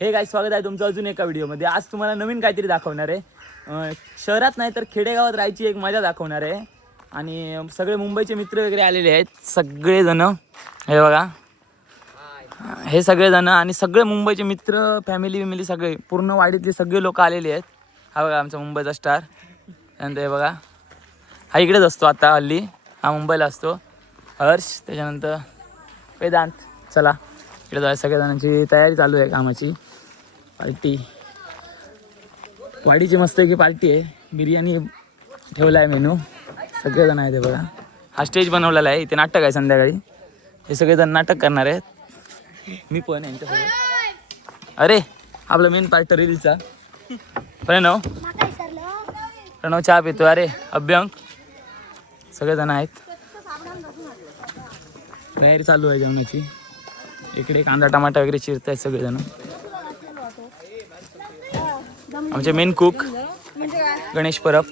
Hey guys, स्वागत आहे तुमचं अजून एका व्हिडिओमध्ये. आज तुम्हाला नवीन काहीतरी दाखवणार आहे. शहरात नाही तर खेडेगावात राहायची एक मजा दाखवणार आहे. आणि सगळे मुंबईचे मित्र वगैरे आलेले आहेत, सगळेजण. हे बघा, हे सगळेजण आणि सगळे मुंबईचे मित्र, फॅमिली सगळे पूर्ण वाडीतले सगळे लोक आलेले आहेत. हा बघा आमचा मुंबईचा स्टार. त्यानंतर हे बघा, हा इकडेच असतो आता हल्ली, हा मुंबईला असतो. हर्ष, त्याच्यानंतर वेदांत. चला इकडे जाऊया. सगळ्या तयारी चालू आहे कामाची. पार्टी, वाडीची मस्त की पार्टी आहे. बिर्याणी ठेवला आहे मेनू. सगळेजण आहेत. हे बघा, हा स्टेज बनवलेला आहे. इथे नाटक आहे संध्याकाळी. हे सगळेजण नाटक करणार आहेत. मी पण यांच्यासोबत. अरे आपला मेन पार्ट रीलचा प्रणव चहा पितो. अरे अभ्यंक, सगळेजण आहेत. तयारी चालू आहे जेवणाची. इकडे कांदा टमाटा वगैरे चिरत आहेत सगळेजण. आमचे मेन कुक गणेश परब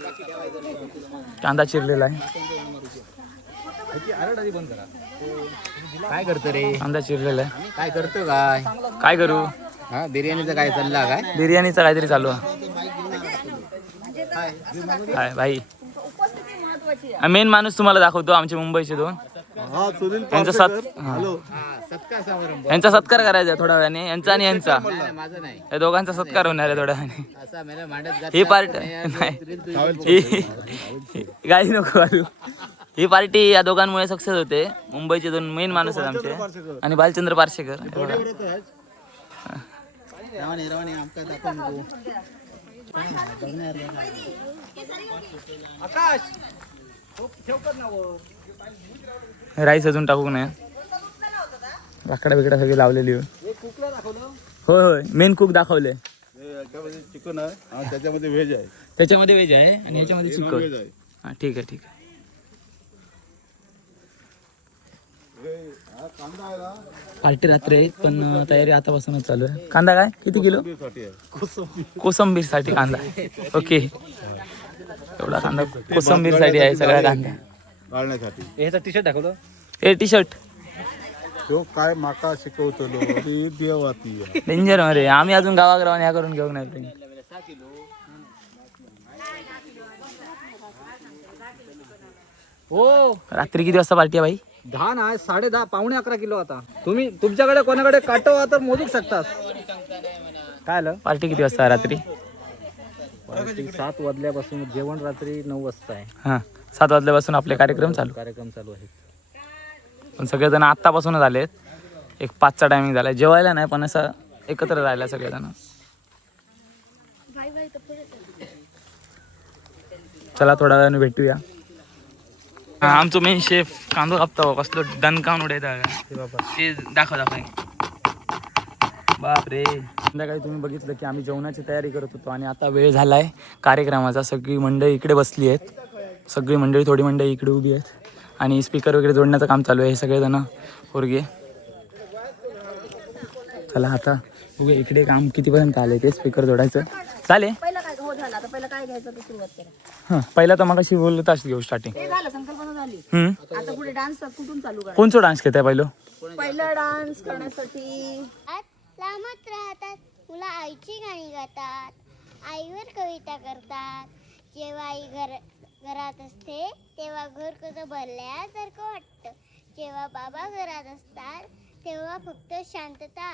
कांदा चिरलेला आहे. काय करतो रे? कांदा चिरलेला आहे. काय करतो? काय करू? हा, बिर्याणीचं काय चालला? काय बिर्याणीचा काहीतरी चालू आहे. भाई, मेन माणूस तुम्हाला दाखवतो. आमचे मुंबईचे दोन. यांचा सत्कार करायचा आहे थोड्या वेळाने. यांचा आणि यांचा, माझं नाही. या दोघांचा सत्कार होणार आहे थोड्या वेळाने. असा मेला मांडत ही पार्ट गाडी नको घालू. ही पार्टी या दोघांमुळे सक्सेस होते. मुंबईचे दोन मेन माणूस आहेत आमचे. आणि बालचंद्र पार्शेकर. राईस अजून टाकू नये. लाकडा बिकडा सगळी लावलेली. होय होय, मेन कुक दाखवले. चिकन आहे, त्याच्यामध्ये व्हेज आहे. त्याच्यामध्ये व्हेज आहे आणि याच्यामध्ये चिकन. हा, ठीक आहे ठीक आहे. पार्टी रात्री आहे पण तयारी आतापासूनच चालू आहे. कांदा काय किती किलो? कोसंबीर साठी कांदा. ओके, एवढा कांदा कोसंबीर साठी आहे. सगळा कांदा घालण्यासाठी. याचा टी शर्ट दाखवलं. हे टी शर्ट तो काय माका शिकवतो देवाती डेंजर मध्ये. आम्ही अजून गावागावाने ह्या करून घेऊन नाही. हो, रात्री किती वाजता पार्टी आहे भाई? 10 नाही, 10:30 पावणे 11 किलो. आता तुम्ही तुमच्याकडे कोणाकडे काटो तर मोजूक शकतात. काय आलं? पार्टी किती वाजता रात्री? 7 वाजल्यापासून जेवण रात्री 9 वाजता आहे. हां, 7 वाजल्यापासून आपले कार्यक्रम चालू आहेत. पण सगळेजण आत्तापासूनच आलेत. एक 5चा टायमिंग झाला. जेवायला नाही पण असं एकत्र राहिला सगळेजण. चला थोड्या वेळाने भेटूया. आमचं मेन शेफ कांदो कापता कसलो दणकावून उडायचा ते दाखव. बाप रे, संध्याकाळी तुम्ही बघितलं की आम्ही जेवणाची तयारी करत होतो आणि आता वेळ झाला आहे कार्यक्रमाचा. सगळी मंडळी इकडे बसली आहेत. सगळी मंडळी, थोडी मंडळी इकडे उभी आहेत आणि स्पीकर वगैरे जोडण्याचं काम चालू आहे. हे सगळेजण पोरगे. चला आता बघूया इकडे काम कितीपर्यंत आले ते स्पीकर जोडायचं. चालेल. हां, पहिला तर मग अशी बोलत असते घेऊ स्टार्टिंग. कोणचा डान्स घेताय पहिला डान्स करण्यासाठी लांबत राहतात. मुलं आईची गाणी गातात, आईवर कविता करतात. जेव्हा आई घरात असते तेव्हा घर कसं भरल्यासारखं वाटतं. जेव्हा बाबा घरात असतात तेव्हा फक्त शांतता.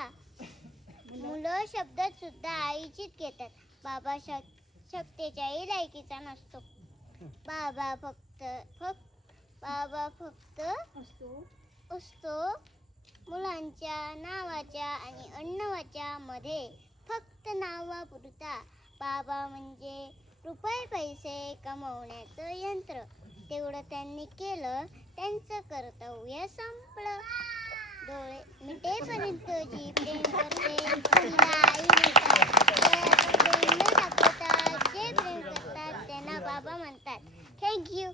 मुलं शब्दात सुद्धा आईचीच घेतात. बाबा शक्तीच्याही लायकीचा नसतो. बाबा फक्त असतो मुलांच्या नावाच्या आणि अण्णावाच्या मध्ये. फक्त नावापुरता. बाबा म्हणजे रुपये पैसे कमवण्याचं यंत्र. तेवढं त्यांनी केलं, त्यांचं कर्तव्य संपलं. डोळे मिटेपर्यंत जी प्रेम करते तिला आई म्हणतात. प्रेम न दाखवता जे प्रेम करतात त्यांना बाबा म्हणतात. थँक्यू.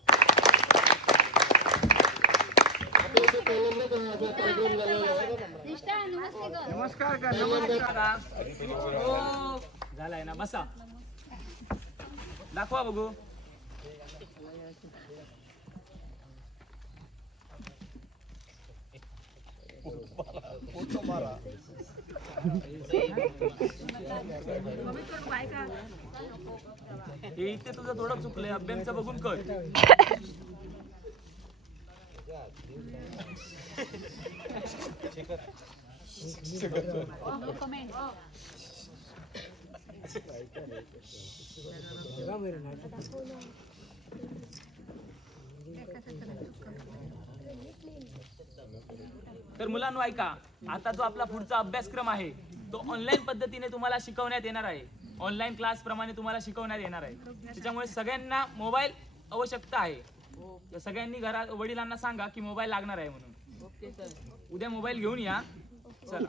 नमस्कार. झालाय ना, बसा. दाखवा बघू. हे इथे तुझं थोडं चुकलंय, अभ्यासचं बघून कर. तर मुलांनो ऐका, आता जो आपला पुढचा अभ्यासक्रम आहे तो ऑनलाईन पद्धतीने तुम्हाला शिकवण्यात येणार आहे. ऑनलाईन क्लास प्रमाणे तुम्हाला शिकवण्यात येणार आहे. त्याच्यामुळे सगळ्यांना मोबाईल आवश्यकता आहे. तर सगळ्यांनी घरात वडिलांना सांगा की मोबाईल लागणार आहे म्हणून. उद्या मोबाईल घेऊन या. चला.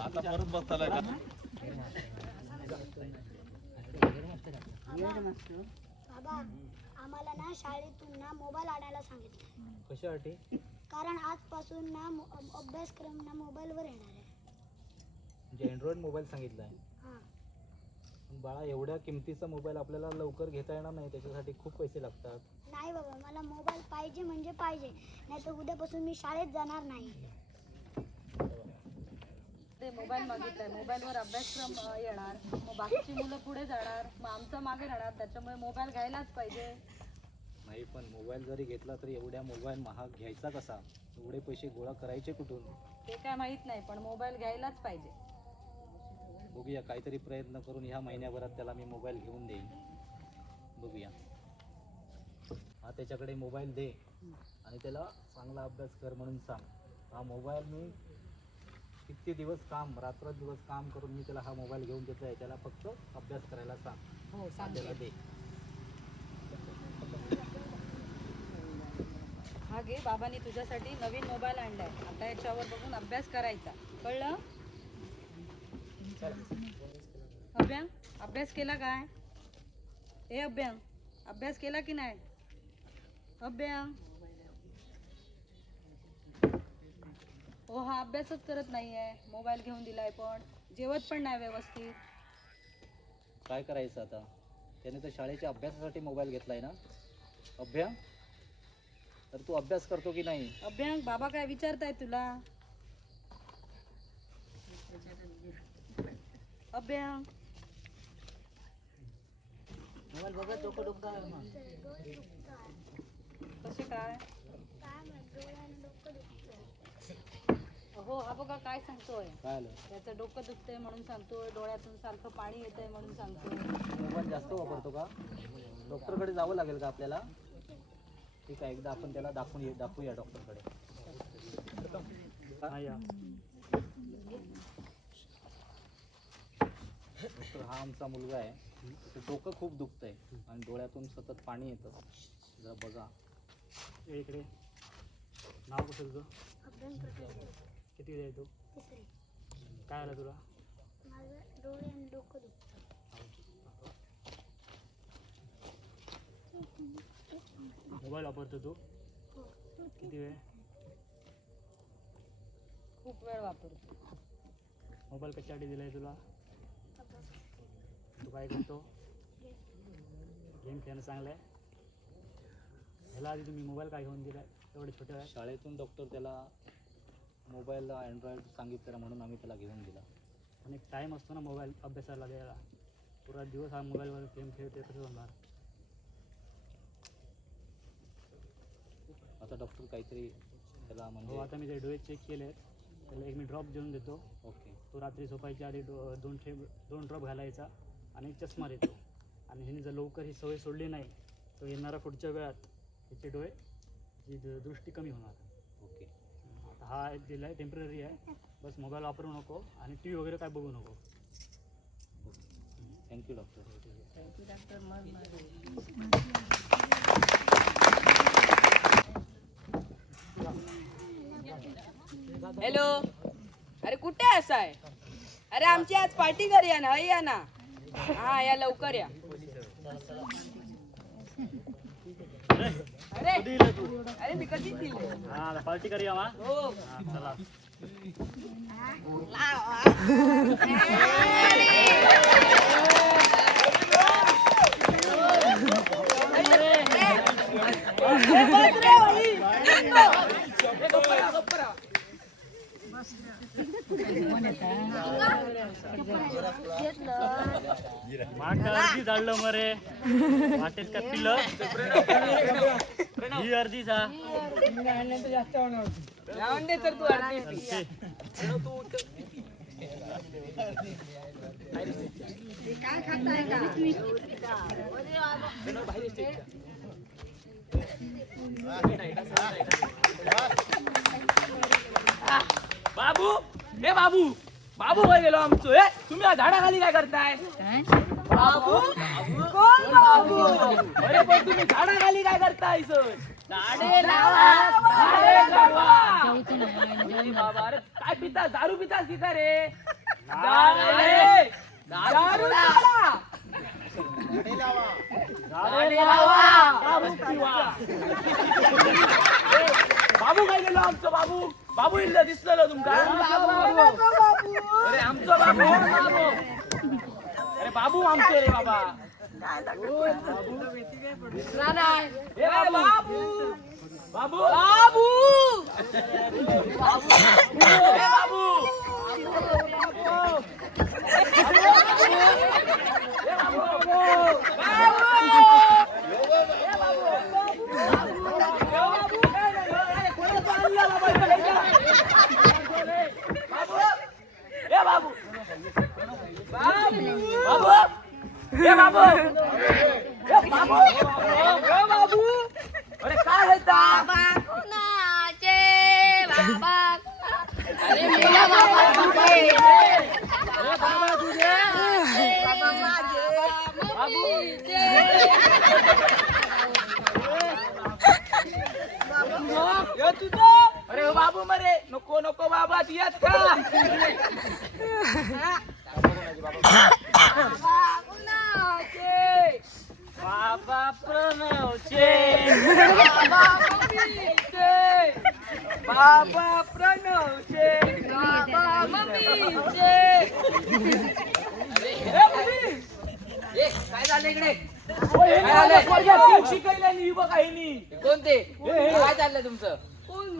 आता परत बसताना का? बाबा आम्हाला ना शाळेतून ना मोबाईल आणायला सांगितलं. कशासाठी? कारण आजपासून ना अभ्यासक्रम ना मोबाईलवर येणार आहे. म्हणजे अँड्रॉइड मोबाईल सांगितला आहे. हां. पण बाळा, एवढ्या किमतीचा मोबाईल आपल्याला लवकर घेता येणार नाही, त्याच्यासाठी खूप पैसे लागतात. नाही बाबा, मला मोबाईल पाहिजे म्हणजे पाहिजे, नाही तर उद्यापासून मी शाळेत जाणार नाही. ते मोबाईल मागितलाय, मोबाईलवर अभ्यासक्रम येणार, मग बाकीची मुलं पुढे जाणार, मग आमचं मागे राहणार. त्याच्यामुळे मोबाईल घ्यायलाच पाहिजे. नाही, पण मोबाईल जरी घेतला तरी एवढ्या मोबाईल महाग घ्यायचा कसा? एवढे पैसे गोळा करायचे कुठून? ते काय माहित नाही, पण मोबाईल घ्यायलाच पाहिजे. बघूया, काहीतरी प्रयत्न करून ह्या महिन्याभरात त्याला मी मोबाईल घेऊन देईन. बघूया. हा, त्याच्याकडे मोबाईल दे आणि त्याला चांगला अभ्यास कर म्हणून सांग. हा मोबाईल मी किती दिवस रात्रदिवस काम करून मी त्याला हा मोबाईल घेऊन देतो आहे. त्याला फक्त अभ्यास करायला सांग. हो, त्याला दे. हा घे, बाबांनी तुझ्यासाठी नवीन मोबाईल आणलाय. आता याच्यावर बघून अभ्यास करायचा, कळलं? अभ्यांग, अभ्यास केला काय? ए अभ्यांग, अभ्यास केला की नाही? अभ्यांग, हो, हा अभ्यासच करत नाहीये. मोबाईल घेऊन दिलाय, पण जेवत पण नाही व्यवस्थित. काय करायचं आता? त्याने तर शाळेच्या अभ्यासासाठी मोबाईल घेतलाय ना. अभ्यास, तर तू अभ्यास करतो की नाही? अभ्यांग, बाबा काय विचारताय तुला? अभ्यांग, मोबाईल बघत डोकं दुखतं. कसे काय? हो, हा बघा काय सांगतोय. काय आलं? त्याचं डोकं दुखतंय म्हणून सांगतोय, डोळ्यातून सारखं पाणी येतंय म्हणून सांगतोय. मोबाईल जास्त वापरतो का? डॉक्टरकडे जावं लागेल का आपल्याला? ठीक आहे, एकदा आपण त्याला दाखवूया डॉक्टरकडे. डॉक्टर, हा आमचा मुलगा आहे. त्याचं डोकं खूप दुखतंय आणि डोळ्यातून सतत पाणी येतं. जरा बघा. इकडे नाव कसं तुझं? किती आहे तू? काय आलं तुला? माझं डोळे आणि डोकं दुखतं. मोबाईल वापरतो तू? किती वेळ? खूप वेळ वापरतो. मोबाईल कशासाठी दिलाय तुला? तू काय करतो? गेम खेळणं चांगलं आहे. ह्याला आधी तुम्ही मोबाईल काय घेऊन दिलाय एवढे छोट्या वेळात? शाळेतून डॉक्टर त्याला मोबाईलला अँड्रॉइड सांगितलं म्हणून आम्ही त्याला घेऊन दिला. पण एक टाईम असतो ना मोबाईल अभ्यासाला द्यायला. पुरा दिवस हा मोबाईलवर गेम खेळते, कसं होणार? आता डॉक्टर काहीतरी त्याला हो, म्हणजे आता मी ते डोळे चेक केले आहेत. त्याला एक मी ड्रॉप देऊन देतो. ओके. तो रात्री झोपायच्या आधी दोन ड्रॉप घालायचा आणि एक चष्मा देतो. आणि ह्याने जर लवकर ही सवय सोडली नाही तर येणाऱ्या पुढच्या वेळात त्याचे डोळे ही दृष्टी कमी होणार. ओके. आता हा एक दिला आहे, टेम्पररी आहे. बस मोबाईल वापरू नको आणि टी व्ही वगैरे काय बघू नको. Thank you doctor. Thank you doctor. मग हॅलो, अरे कुठे असाय? अरे आमची आज पार्टी करूया ना, या ना. हा, या लवकर या. अरे अरे मी कधीच दिली. हा, पार्टी करूया मा. हो, हा, चला. बस रे भाई. अर्धी जाळलं मरे वाटेत का पिलं ही अर्धीचा लावून दे तर तू अर्धी काय खाताय का बाबू हे बाबू बाबू वर गेलो आमचो हे तुम्ही या झाडाखाली काय करताय बाबू कोण बाबू अरे पण तुम्ही झाडाखाली काय करताय सर झाडे लावा बाबा अरे काय पिता दारू पितास की रे दारू बाबू काय गेलो आमचं बाबू बाबू इल्ल दिसलेलो तुमका अरे आमचं बाबू अरे बाबू आमचे रे बाबा ए बाबू बाबू बाबू ए बाबू अरे काय आहे अरे बाबू मरे नको नको बाबा दियात का बाबा प्रणवचे बाबा प्रणवचे बाबा मम्मीचे काय झालं इकडे शिकायला बघा हे कोणते काय चाललंय तुमचं कोण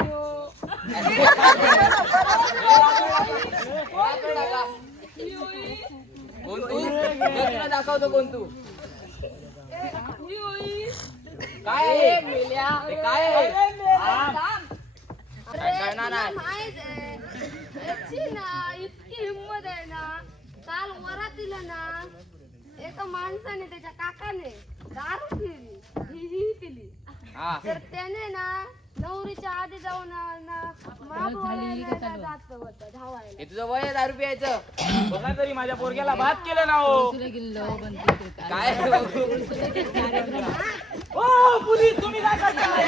तू तुला दाखवतो कोण तू काय आहे हे काय आहे कळणार नाही इतकी हिंमत आहे ना काल वरातीला ना एका माणसाने त्याच्या काकाने दारू पिली ही पिली तर त्याने ना नवरीच्या आधी जाऊन जात होतं धावायला. हे तुझं वय आहे दारू प्यायचं बघा तरी माझ्या पोरग्याला भात केलं ना हो काय ओ पोलीस तुम्ही काय करताय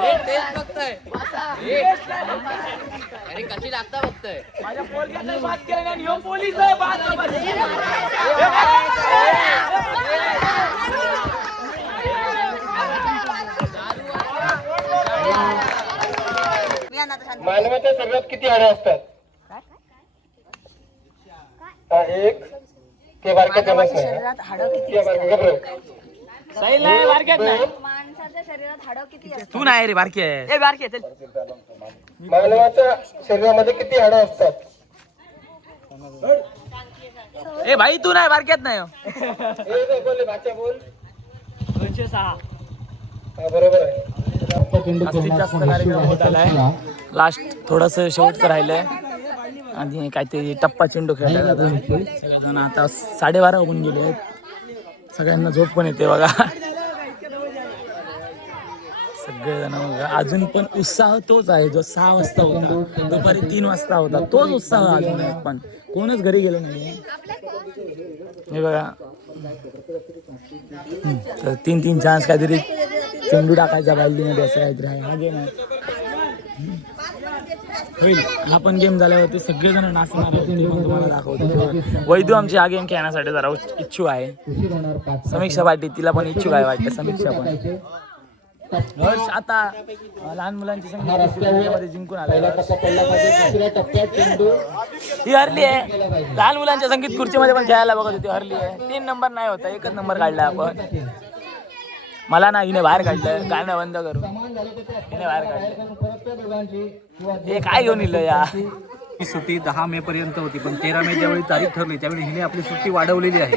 हे टेस्ट बघतोय अरे कशी लागता बघतोय माझ्या पोरग्याला भात केलं नाही ह्यो पोलीस आहे भात मानवाच्या शरीरात किती हाडे असतात? एक ते बारक्या जमत नाही बारक्यात नाही माणसाच्या शरीरात हाडं किती असतात? तू नाही रे बारकी आहे बारकी चल मानवाच्या शरीरामध्ये किती हाडे असतात? ए भाई तू नाही बारक्यात नाही बोल भाच्या बोल 206 हा, बरोबर आहे. जास्तीत जास्त कार्यक्रम होत आलाय लास्ट थोडस शेवटचं राहिलंय आणि काहीतरी टप्पा चेंडू खेळला जातो सगळेजण आता 12:30 होऊन गेले आहेत सगळ्यांना झोप पण येते बघा सगळेजण बघा अजून पण उत्साह तोच आहे जो 6 वाजता होता दुपारी 3 वाजता होता तोच उत्साह अजून आहे पण कोणच घरी गेलो नाही हे बघा तर 3 चान्स काहीतरी चेंडू टाकायचा बाल्डीमध्ये असं काहीतरी आहे हा गेम आहे होईल हा पण गेम झाल्यावरती सगळेजण नाचणार ते पण तुम्हाला दाखवतो वैद्यू आमची हा गेम खेळण्यासाठी जरा इच्छुक आहे समीक्षा पाटील तिला पण इच्छुक आहे वाटतं समीक्षा पण हर्ष आता लहान मुलांची संगीत जिंकून आला ही हरली आहे लहान मुलांच्या संगीत खुर्चीमध्ये पण खेळायला बघत होती हरली आहे 3 नंबर नाही होता 1च नंबर काढला आपण मला ना हिने बाहेर काढलं, गाणं बंद करू, हिने बाहेर काढलं. हे काय घेऊन इलं या? ही सुट्टी 10 मे पर्यंत होती, पण 13 मे ज्यावेळी तारीख ठरली त्यावेळी हिने आपली सुट्टी वाढवलेली आहे.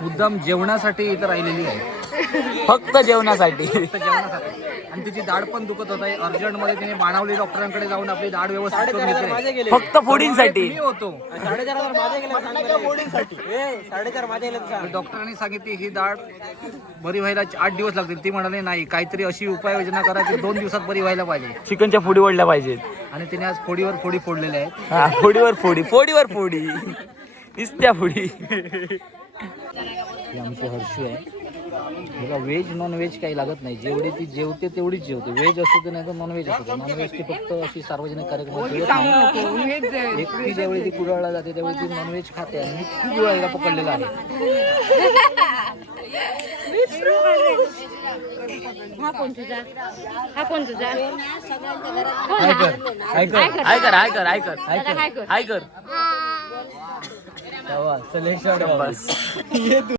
मुद्दाम जेवणासाठी इथं राहिलेली आहे, फक्त जेवणासाठी. फक्त जेवणासाठी. आणि तिची दाढ पण दुखत होत आहे. अर्जंटमध्ये तिने बाणावली डॉक्टरांकडे जाऊन आपली दाढ व्यवस्थित करून घेतली. फक्त फोडींसाठी. मी होतो. डॉक्टरांनी सांगितली ही दाढ बरी व्हायला 8 दिवस लागतील. ती म्हणाली नाही, काहीतरी अशी उपाययोजना करा की 2 दिवसात बरी व्हायला पाहिजे. चिकनच्या फोडी ओढल्या पाहिजेत. आणि तिने आज फोडीवर फोडी फोडलेल्या आहेत. हा, फोडीवर फोडी, फोडीवर फोडी, इस्त्या फोडी. ही आमची हर्षू आहे. तिला व्हेज नॉन व्हेज काही लागत नाही. जेवढी ती जेवते तेवढीच जेवते. व्हेज असू दे नाही तर नॉन व्हेज असू दे. नॉन व्हेज ती फक्त अशी सार्वजनिक कार्यक्रमात जेवत नाही. एकटी ज्यावेळी ती कुडाळला जाते त्यावेळी ती नॉन व्हेज खाते. आणि मी खूप वेळा हिला पकडलेला आहे. हाय कर. बस.